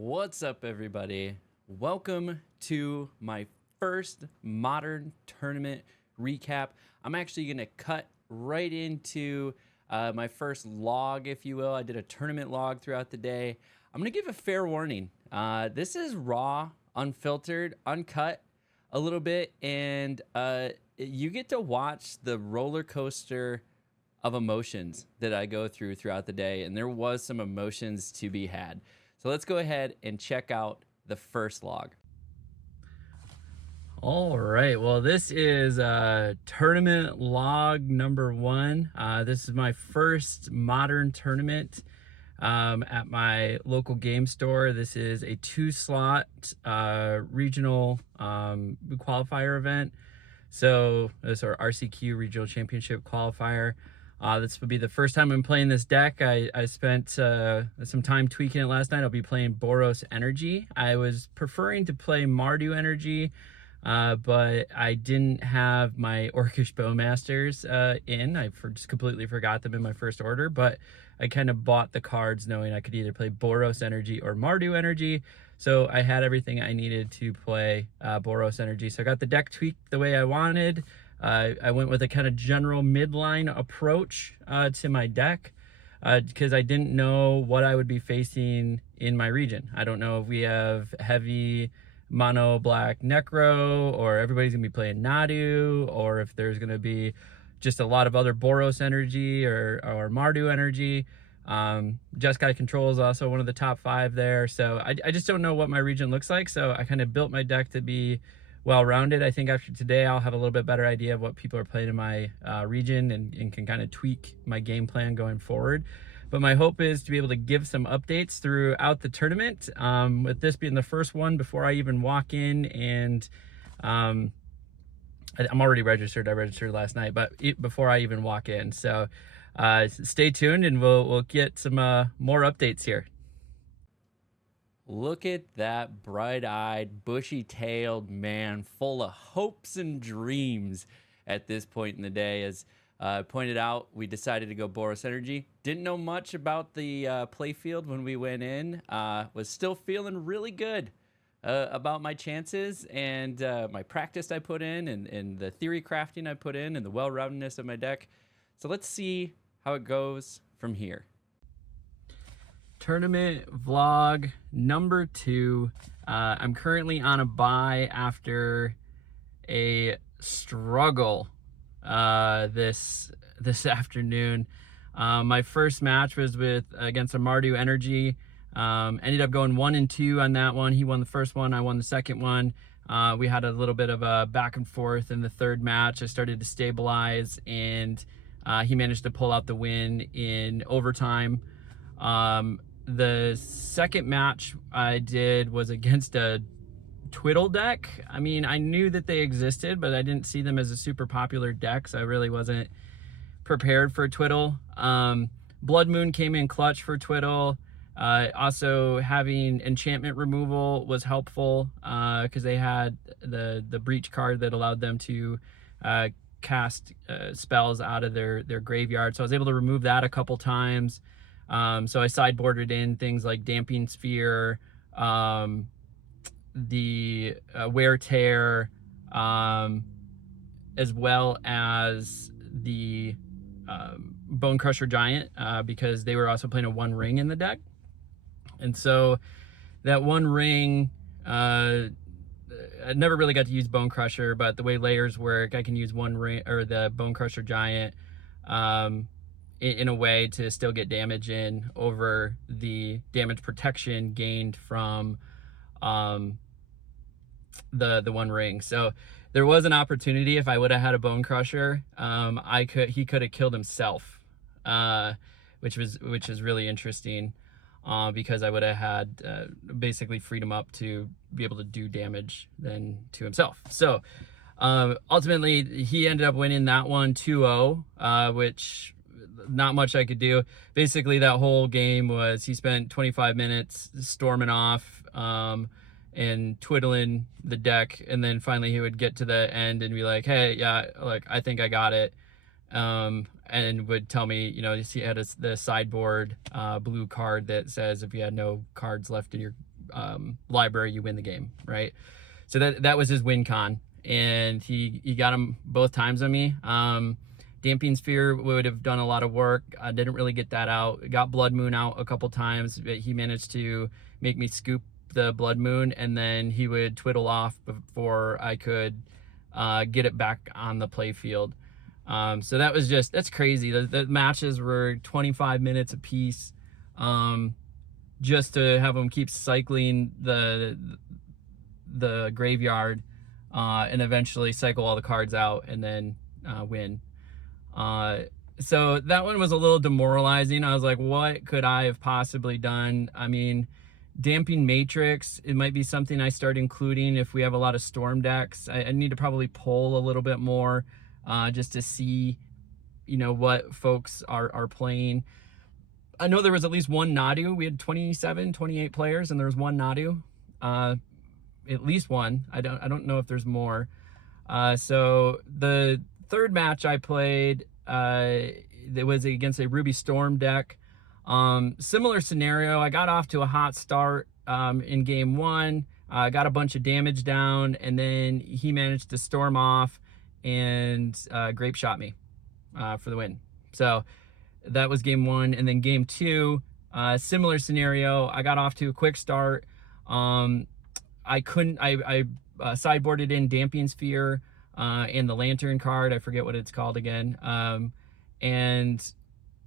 What's up, everybody? Welcome to my first modern tournament recap. I'm actually going to cut right into my first log, if you will. I did a tournament log throughout the day. I'm going to give a fair warning. This is raw, unfiltered, uncut a little bit, and you get to watch the roller coaster of emotions that I go throughout the day, and there was some emotions to be had. So let's go ahead and check out the first log. All right, well, this is tournament log number 1. This is my first modern tournament at my local game store. This is a 2-slot regional qualifier event. So this is our RCQ regional championship qualifier. This would be the first time I'm playing this deck. I spent some time tweaking it last night. I'll be playing Boros Energy. I was preferring to play Mardu Energy, but I didn't have my Orcish Bowmasters in. I just completely forgot them in my first order, but I kind of bought the cards knowing I could either play Boros Energy or Mardu Energy. So I had everything I needed to play Boros Energy. So I got the deck tweaked the way I wanted. I went with a kind of general midline approach to my deck because I didn't know what I would be facing in my region. I don't know if we have heavy mono black Necro, or everybody's gonna be playing Nadu, or if there's gonna be just a lot of other Boros Energy or Mardu Energy. Jeskai Control is also one of the top 5 there. So I just don't know what my region looks like. So I kind of built my deck to be well-rounded. I think after today, I'll have a little bit better idea of what people are playing in my region and can kind of tweak my game plan going forward. But my hope is to be able to give some updates throughout the tournament, with this being the first one before I even walk in. And I'm already registered. I registered last night, but before I even walk in. So stay tuned and we'll get some more updates here. Look at that bright-eyed, bushy-tailed man full of hopes and dreams at this point in the day. As pointed out, we decided to go Boros Energy. Didn't know much about the playfield when we went in. Was still feeling really good about my chances and my practice I put in and the theory crafting I put in and the well-roundedness of my deck. So let's see how it goes from here. Tournament vlog number 2. I'm currently on a bye after a struggle this afternoon. My first match was against a Mardu Energy. Ended up going 1-2 on that one. He won the first one, I won the second one. We had a little bit of a back and forth in the third match. I started to stabilize, and he managed to pull out the win in overtime. The second match I did was against a Twiddle deck. I mean, I knew that they existed, but I didn't see them as a super popular deck, so I really wasn't prepared for Twiddle. Blood Moon came in clutch for Twiddle. Also, having enchantment removal was helpful because they had the Breach card that allowed them to cast spells out of their graveyard. So I was able to remove that a couple times. So I sideboarded in things like Damping Sphere, the Wear Tear, as well as the Bone Crusher Giant, because they were also playing a 1 ring in the deck. And so that 1 ring, I never really got to use Bone Crusher, but the way layers work, I can use 1 ring or the Bone Crusher Giant in a way to still get damage in over the damage protection gained from the 1 ring. So there was an opportunity. If I would have had a Bone Crusher, he could have killed himself, which is really interesting, because I would have had basically freed him up to be able to do damage then to himself. So ultimately he ended up winning that one 2-0, which not much I could do. Basically that whole game was he spent 25 minutes storming off and twiddling the deck, and then finally he would get to the end and be like, hey, yeah, like I think I got it, and would tell me, he had the sideboard blue card that says if you had no cards left in your library, you win the game, right? So that was his win con, and he got him both times on me. Damping Sphere would have done a lot of work. I didn't really get that out. Got Blood Moon out a couple times, but he managed to make me scoop the Blood Moon, and then he would twiddle off before I could get it back on the play field. So that's crazy. The matches were 25 minutes apiece, just to have them keep cycling the graveyard, and eventually cycle all the cards out and then win. So that one was a little demoralizing. I was like, what could I have possibly done? I mean, Damping Matrix, it might be something I start including if we have a lot of storm decks. I need to probably poll a little bit more, just to see, what folks are playing. I know there was at least one Nadu. We had 27, 28 players, and there was one Nadu. At least one. I don't know if there's more. So the third match I played, it was against a Ruby Storm deck. Similar scenario. I got off to a hot start in game one. Got a bunch of damage down, and then he managed to storm off and grape shot me for the win. So that was game one. And then game two, similar scenario. I got off to a quick start. I sideboarded in Damping Sphere and the Lantern card. I forget what it's called again. And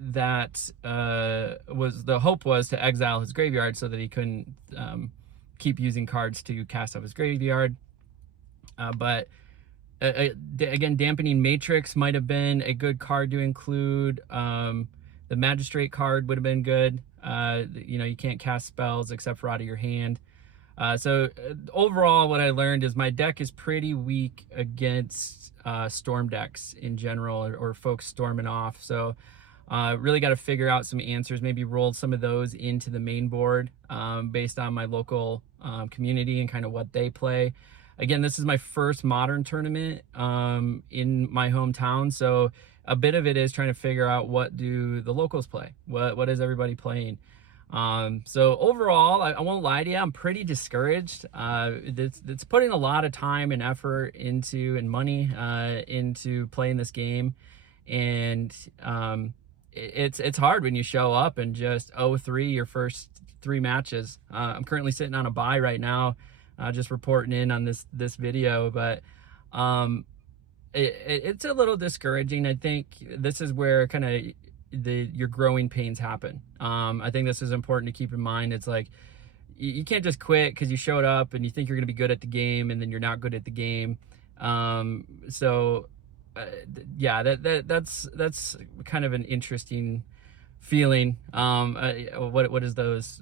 that was the hope, was to exile his graveyard so that he couldn't keep using cards to cast off his graveyard. But again, Dampening Matrix might have been a good card to include. The Magistrate card would have been good. You can't cast spells except for out of your hand. So overall, what I learned is my deck is pretty weak against storm decks in general, or folks storming off. So really got to figure out some answers, maybe roll some of those into the main board based on my local community and kind of what they play. Again, this is my first Modern tournament in my hometown, so a bit of it is trying to figure out, what do the locals play? What is everybody playing? So overall, I won't lie to you, I'm pretty discouraged. It's putting a lot of time and effort and money into playing this game, and it's hard when you show up and just 0-3 your first 3 matches. I'm currently sitting on a bye right now, just reporting in on this video, but it's a little discouraging. I think this is where kind of your growing pains happen. I think this is important to keep in mind. It's like, you can't just quit because you showed up and you think you're going to be good at the game, and then you're not good at the game. Yeah, that's kind of an interesting feeling. What is those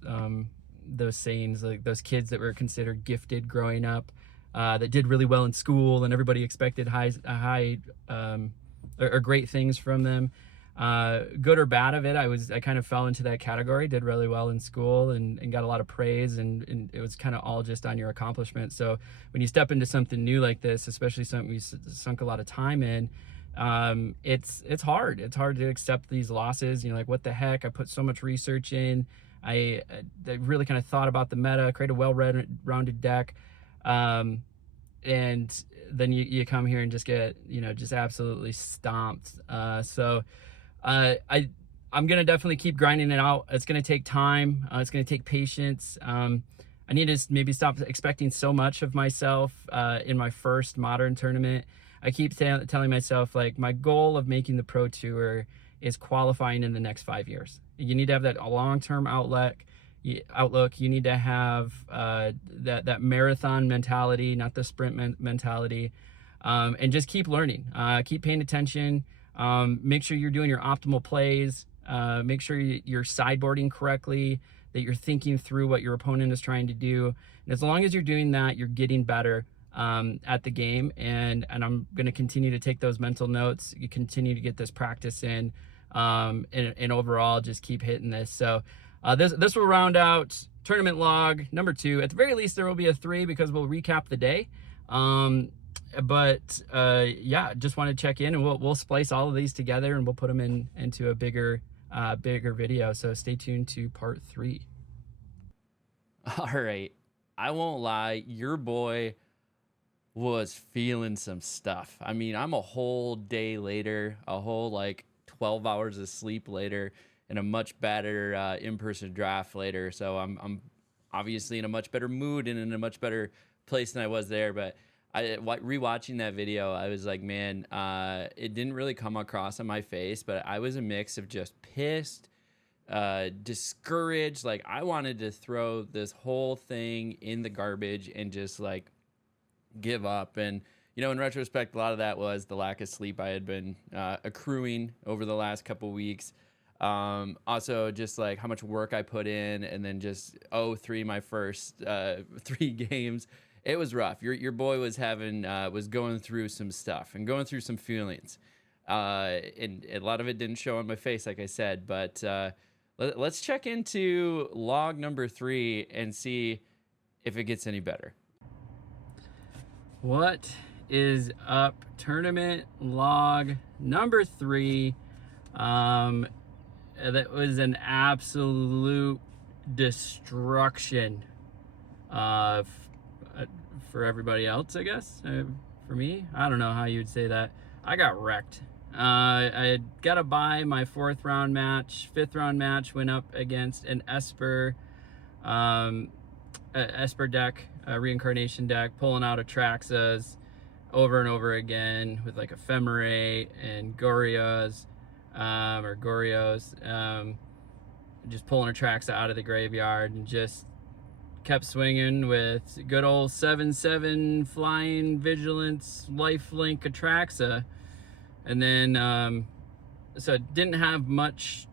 sayings, like those kids that were considered gifted growing up, that did really well in school and everybody expected high or great things from them. Good or bad of it, I kind of fell into that category. Did really well in school and got a lot of praise, and it was kind of all just on your accomplishment. So when you step into something new like this, especially something you sunk a lot of time in, it's hard. It's hard to accept these losses. Like, what the heck? I put so much research in. I really kind of thought about the meta, create a well-rounded deck, and then you come here and just get just absolutely stomped. I'm gonna definitely keep grinding it out. It's gonna take time. It's gonna take patience. I need to maybe stop expecting so much of myself in my first Modern tournament. I keep telling myself, like, my goal of making the Pro Tour is qualifying in the next 5 years. You need to have that long-term outlook. You need to have that marathon mentality, not the sprint mentality, and just keep learning, keep paying attention. Make sure you're doing your optimal plays. Make sure you're sideboarding correctly, that you're thinking through what your opponent is trying to do. And as long as you're doing that, you're getting better at the game. And I'm going to continue to take those mental notes. You continue to get this practice in, and overall just keep hitting this. So this will round out tournament log number 2. At the very least, there will be a 3 because we'll recap the day. Yeah, just want to check in, and we'll splice all of these together, and we'll put them into a bigger video. So stay tuned to part 3. All right, I won't lie, your boy was feeling some stuff. I mean, I'm a whole day later, a whole like 12 hours of sleep later, and a much better in-person draft later. So I'm obviously in a much better mood and in a much better place than I was there. But rewatching that video, I was like, man, it didn't really come across on my face, but I was a mix of just pissed, discouraged. Like, I wanted to throw this whole thing in the garbage and just like give up. And in retrospect, a lot of that was the lack of sleep I had been accruing over the last couple weeks. Also just like how much work I put in, and then just 0-3 my first 3 games. It was rough. Your boy was going through some stuff and going through some feelings, and a lot of it didn't show on my face, like I said. But let's check into log number 3 and see if it gets any better. What is up? Tournament log number 3. That was an absolute destruction for everybody else, I guess. For me, I don't know how you'd say that. I got wrecked. I got to buy my 4th round match. 5th round match went up against an Esper deck, a reincarnation deck, pulling out Atraxas over and over again with like Ephemerate and Gorios, just pulling Atraxa out of the graveyard, and just kept swinging with good old 7/7 flying vigilance lifelink Atraxa. And then so didn't have much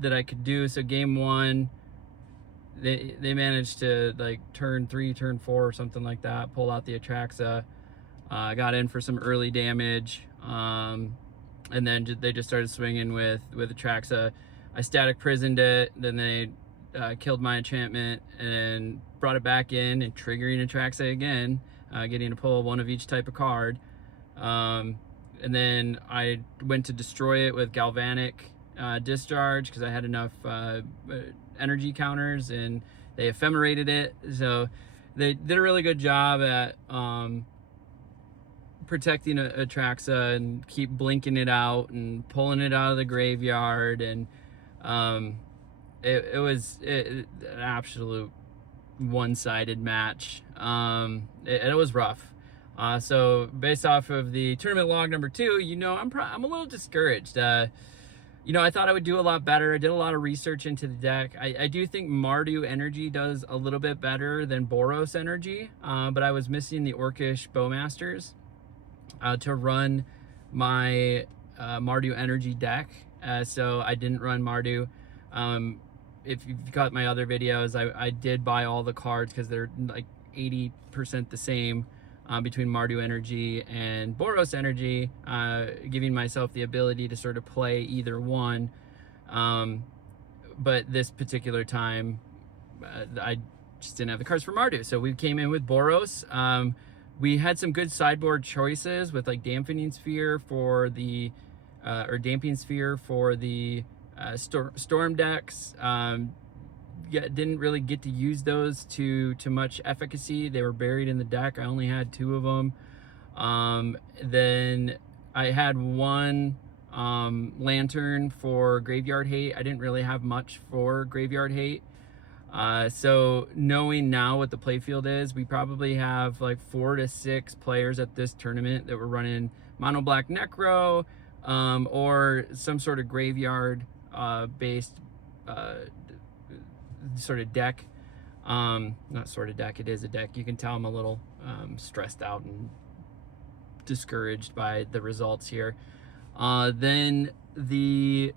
that I could do. So game 1, they managed to like turn 3, turn 4 or something like that, pull out the Atraxa, got in for some early damage, and then they just started swinging with Atraxa. I static prisoned it, then they killed my enchantment and brought it back in and triggering Atraxa again, getting to pull one of each type of card. And then I went to destroy it with Galvanic Discharge because I had enough energy counters, and they ephemerated it. So they did a really good job at protecting Atraxa and keep blinking it out and pulling it out of the graveyard. And it was an absolute one-sided match. It was rough. So based off of the tournament log number 2, I'm a little discouraged. I thought I would do a lot better. I did a lot of research into the deck. I do think Mardu Energy does a little bit better than Boros Energy, but I was missing the Orcish Bowmasters to run my Mardu Energy deck. So I didn't run Mardu. If you've got my other videos, I did buy all the cards because they're like 80% the same between Mardu Energy and Boros Energy, giving myself the ability to sort of play either one. But this particular time, I just didn't have the cards for Mardu. So we came in with Boros. We had some good sideboard choices with like Dampening Sphere for the, or Damping Sphere for the Storm decks. Didn't really get to use those to much efficacy. They were buried in the deck. I only had 2 of them. Then I had 1 Lantern for Graveyard Hate. I didn't really have much for Graveyard Hate. So knowing now what the playfield is, we probably have like 4 to 6 players at this tournament that were running Mono Black Necro, or some sort of graveyard based sort of deck. Not sort of deck, it is a deck. You can tell I'm a little stressed out and discouraged by the results here. Then the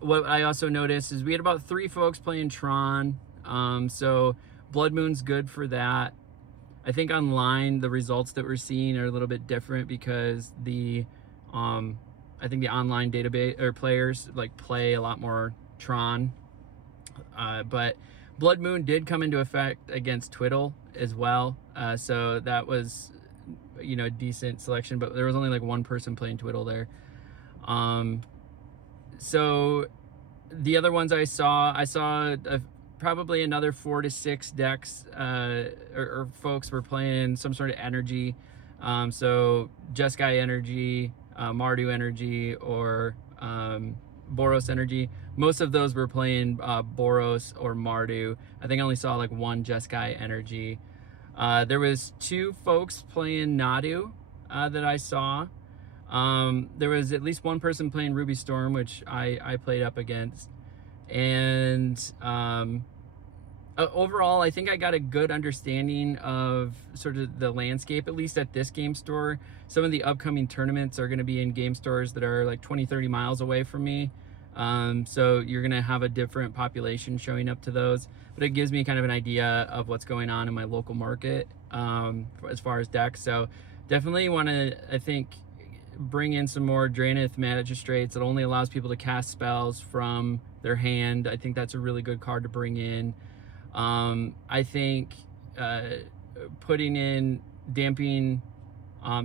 what I also noticed is we had about 3 folks playing Tron. So Blood Moon's good for that. I think online the results that we're seeing are a little bit different because the I think the online database or players like play a lot more Tron. But Blood Moon did come into effect against Twiddle as well. So that was, a decent selection, but there was only like 1 person playing Twiddle there. So the other ones I saw probably another 4 to 6 decks or folks were playing some sort of energy. So Jeskai energy, Mardu energy, or Boros energy. Most of those were playing Boros or Mardu. I think I only saw like one Jeskai energy. There was 2 folks playing Nadu that I saw. There was at least one person playing Ruby Storm, which I played up against. And overall, I think I got a good understanding of sort of the landscape, at least at this game store. Some of the upcoming tournaments are going to be in game stores that are like 20-30 miles away from me. So you're going to have a different population showing up to those, but it gives me kind of an idea of what's going on in my local market as far as decks. So definitely want to, I think, bring in some more Draenith Magistrates. It only allows people to cast spells from their hand. I think that's a really good card to bring in. I think putting in Damping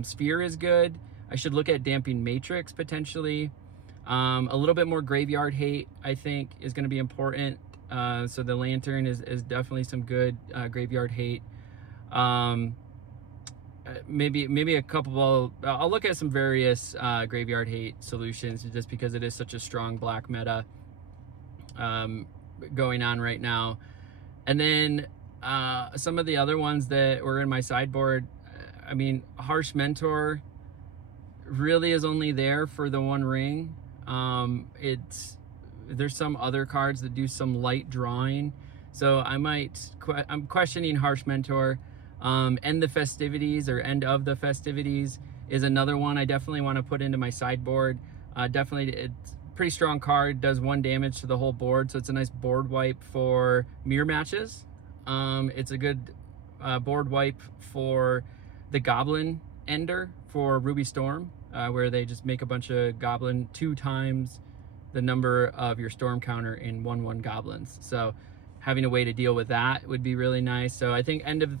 Sphere is good. I should look at Damping Matrix potentially. A little bit more Graveyard Hate, I think, is going to be important. So the Lantern is definitely some good Graveyard Hate. Maybe a couple. I'll look at some various Graveyard Hate solutions just because it is such a strong black meta going on right now. And then some of the other ones that were in my sideboard, I mean, Harsh Mentor really is only there for the 1 ring. There's some other cards that do some light drawing, so I'm questioning Harsh Mentor. End the Festivities, or End of the Festivities, is another one I definitely want to put into my sideboard. Definitely, it's a pretty strong card, does 1 damage to the whole board, so it's a nice board wipe for mirror matches. It's a good board wipe for the Goblin Ender for Ruby Storm, where they just make a bunch of Goblin 2 times the number of your Storm counter in 1/1 Goblins. So having a way to deal with that would be really nice. So I think End of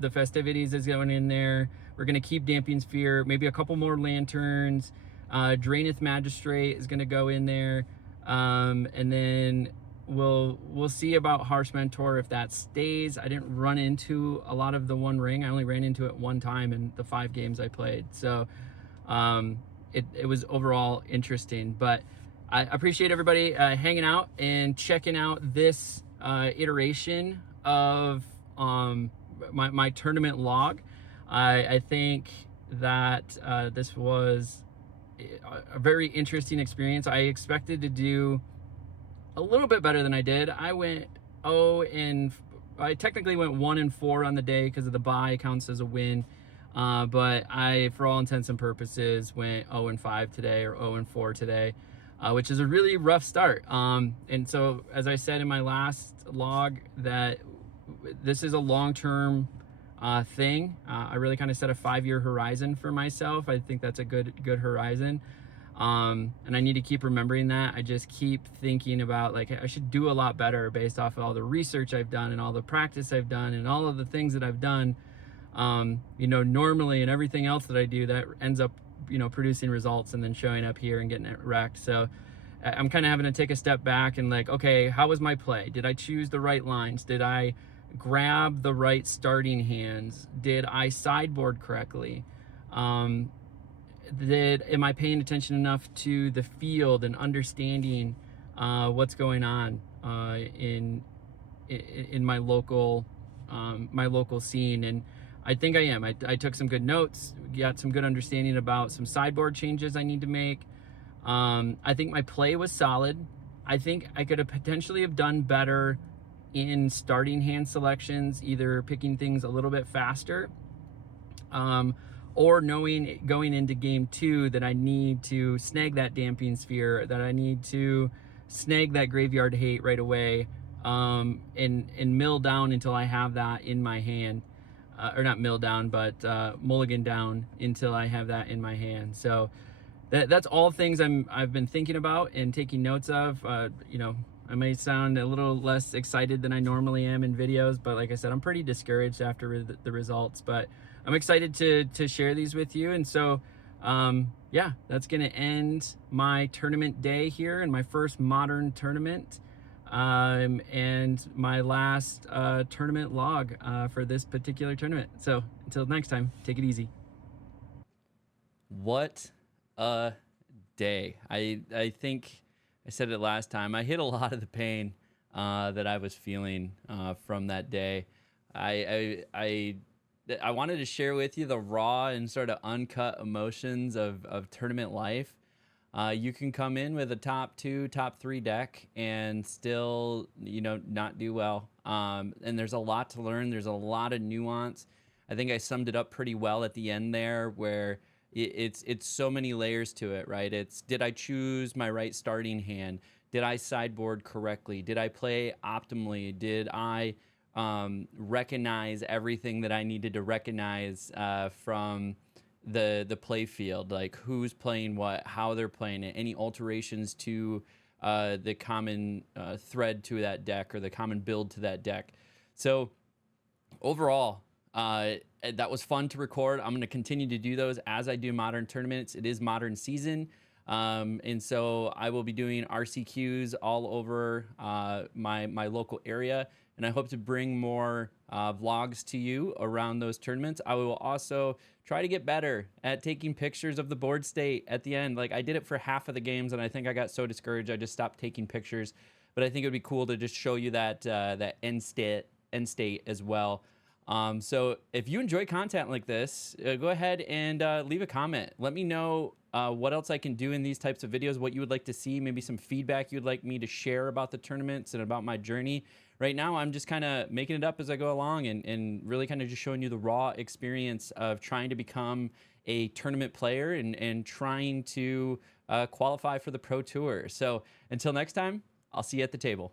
the Festivities is going in there. We're going to keep Damping Sphere, maybe a couple more Lanterns. Draenith Magistrate is going to go in there. And then we'll see about Harsh Mentor if that stays. I didn't run into a lot of the 1 ring. I only ran into it 1 time in the 5 games I played. So it was overall interesting. But I appreciate everybody hanging out and checking out this iteration of my tournament log. I think that this was a very interesting experience. I expected to do a little bit better than I did. I went I technically went 1-4 on the day because of the bye, counts as a win. But I, for all intents and purposes, went 0-5 today, or 0-4 today, which is a really rough start. And so, as I said in my last log, that this is a long-term thing. I really kind of set a 5-year horizon for myself. I think that's a good horizon. And I need to keep remembering that. I just keep thinking about, like, I should do a lot better based off of all the research I've done and all the practice I've done and all of the things that I've done, normally, and everything else that I do that ends up, producing results and then showing up here and getting it wrecked. So I'm kind of having to take a step back and, like, okay, how was my play? Did I choose the right lines? Did I grab the right starting hands? Did I sideboard correctly? Am I paying attention enough to the field and understanding what's going on in my local scene? And I think I am. I took some good notes, got some good understanding about some sideboard changes I need to make. I think my play was solid. I think I could have potentially have done better in starting hand selections, either picking things a little bit faster, or knowing going into game 2 that I need to snag that Damping Sphere, that I need to snag that Graveyard Hate right away, and mill down until I have that in my hand. Or not mill down, but mulligan down until I have that in my hand. So that's all things I've been thinking about and taking notes of. I may sound a little less excited than I normally am in videos, but like I said, I'm pretty discouraged after the results. But I'm excited to share these with you. And so, yeah, that's going to end my tournament day here in my first modern tournament. and my last tournament log for this particular tournament. So until next time, take it easy. What a day. I think I said it last time. I hit a lot of the pain that I was feeling from that day. I wanted to share with you the raw and sort of uncut emotions of tournament life. You can come in with a top 2, top 3 deck and still, not do well. And there's a lot to learn. There's a lot of nuance. I think I summed it up pretty well at the end there, where it's so many layers to it, right? It's, did I choose my right starting hand? Did I sideboard correctly? Did I play optimally? Did I recognize everything that I needed to recognize from the play field, like who's playing what, how they're playing it, any alterations to the common thread to that deck or the common build to that deck. So overall, that was fun to record. I'm going to continue to do those as I do modern tournaments. It is modern season. And so I will be doing RCQs all over my local area, and I hope to bring more vlogs to you around those tournaments. I will also try to get better at taking pictures of the board state at the end. Like, I did it for half of the games, and I think I got so discouraged I just stopped taking pictures. But I think it would be cool to just show you that that end state as well. So if you enjoy content like this, go ahead and leave a comment. Let me know what else I can do in these types of videos, what you would like to see, maybe some feedback you'd like me to share about the tournaments and about my journey. Right now, I'm just kind of making it up as I go along and really kind of just showing you the raw experience of trying to become a tournament player and trying to qualify for the Pro Tour. So until next time, I'll see you at the table.